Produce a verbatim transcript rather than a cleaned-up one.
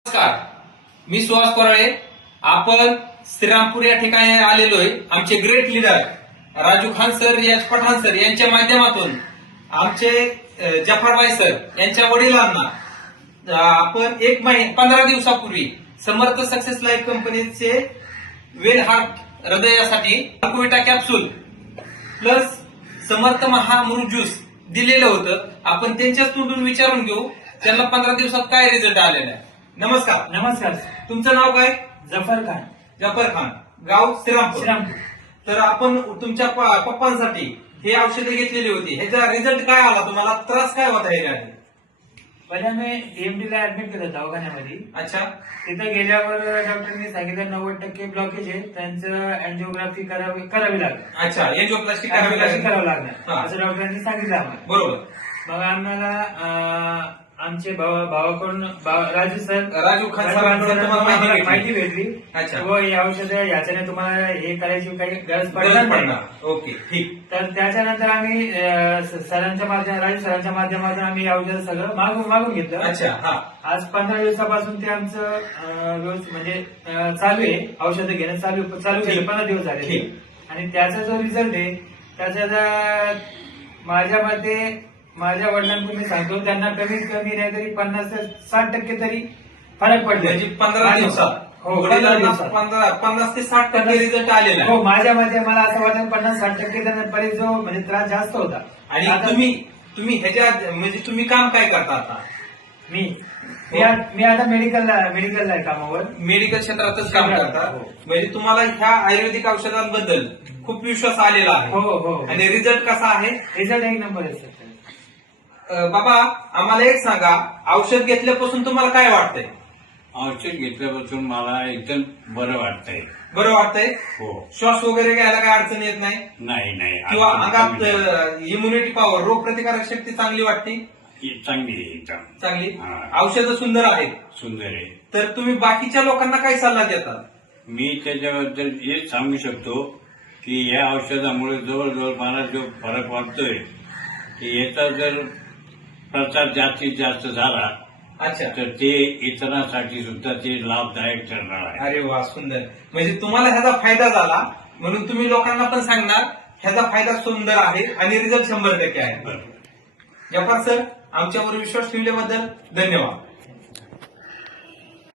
नमस्कार, मी सुहास कोराळे. आपण श्रीरामपूर या ठिकाणी आलेलो आहे. आमचे great leader Raju Khan sir, Yash Pathan sir यांच्या माध्यमातून आमचे जफरबाई सर यांच्या वडिलांना आपण एक महिना पंधरा दिवसापूर्वी समर्थ सक्सेस लाईफ कंपनीचे वेल हार्ट हृदयासाठी अक्विटा कॅप्सूल प्लस समर्थ महामृत ज्यूस दिलेलं होतं. आपण त्यांच्याच तोंडून विचारून घेऊ त्यांना पंधरा दिवसात काय रिझल्ट आलेला आहे. नमस्कार. नमस्कार. तुमचं नाव काय? जफर खान. जफर खान, गाव श्रीरामपूर. श्रीरामपूर. तर आपण तुमच्या प- पप्पांसाठी हे औषधे घेतलेली होती. ह्याचा रिझल्ट काय आला तुम्हाला? त्रास काय होता ह्याच्या आधी? पहिल्या मी एमडी ला ऍडमिट केलं दवाखान्यामध्ये. अच्छा. तिथं गेल्यावर डॉक्टरनी सांगितलं नव्वद टक्के ब्लॉकेज आहे, त्यांचं अँजिओग्राफी करावी करावी लागेल. अच्छा, एंजिओप्लास्टी करावी अँजिओग्राफी लागेल. करावं लागणार हा. असं डॉक्टरांनी सांगितलं आम्हाला. बरोबर. मग आम्हाला अं, आमचे भावा- भावाकडून भाव- राजू सर राजू खान सरांकडून तुम्हाला माहिती आम्हाला भेटली. माहिती भेटली. अच्छा. व हे औषध याच्याने तुम्हाला हे करायची काही गरज पडणार गरज नाही. पडणार. ओके, ठीक. तर त्याच्यानंतर आम्ही अं, स- सरांच्या माध्यमात राजू सरांच्या माध्यमातून आम्ही हे औषध सगळं मागून मागून घेतलं. अच्छा. हा. आज पंधरा दिवसापासून ते आमचं अं, व्यवस्थित म्हणजे अं, चालू आहे. औषधं घेणं चालू चालू केलं ठीक. पंधरा दिवस झाले. ठीक. आणि त्याचा जो रिझल्ट आहे त्याचा माझ्या मते माझ्या वडिलांना मी सांगतो त्यांना कमीत कमी नाही तरी पन्नास ते साठ टक्के तरी फरक पडले. म्हणजे पंधरा दिवसात हो, पंधरा दिवसात. पंधरा पन्नास ते साठ टक्के रिझल्ट आलेला आहे. हो, माझ्या मते मला असं वाटतं पन्नास साठ टक्के त्यांना पहिले जो म्हणजे त्रास जास्त होता. आणि आता तुम्ही तुम्ही ह्याच्या म्हणजे तुम्ही काम काय करता आता? मी मी आ- मी आता मेडिकलला मेडिकलला आहे कामावर. मेडिकल क्षेत्रातच काम क्षेत्रात, करता. हो. म्हणजे तुम्हाला ह्या आयुर्वेदिक औषधांबद्दल खूप विश्वास आलेला आहे. हो हो आणि रिझल्ट कसा आहे? रिझल्ट एक नंबर आहे सर. अं, बाबा आम्हाला एक सांगा, औषध घेतल्यापासून तुम्हाला काय वाटतंय? औषध घेतल्यापासून मला एकदम बरं वाटतंय. बरं वाटतंय? हो. श्वास वगैरे घ्यायला काय अडचण येत नाही? नाही नाही किंवा अडचण अंगात कमी नाही. इम्युनिटी पॉवर, रोग प्रतिकारक शक्ती चांगली वाटते? ही चांगली आहे एकदम चांगली. हा. औषधं सुंदर आहेत. सुंदर आहे. तर तुम्ही बाकीच्या लोकांना काय सल्ला देता? मी त्याच्याबद्दल हेच सांगू शकतो की या औषधामुळे जवळजवळ मला जो फरक वाटतोय की याचा जर प्रचार जास्तीत जास्त झाला अच्छा. तर ते इतरांसाठी सुद्धा ते लाभदायक ठरणार आहे. अरे वा, सुंदर. म्हणजे तुम्हाला ह्याचा फायदा झाला म्हणून तुम्ही लोकांना पण सांगणार ह्याचा फायदा सुंदर आहे आणि रिझल्ट शंभर टक्के आहे. बरं. जपार सर, आमच्यावर विश्वास ठेवल्याबद्दल धन्यवाद.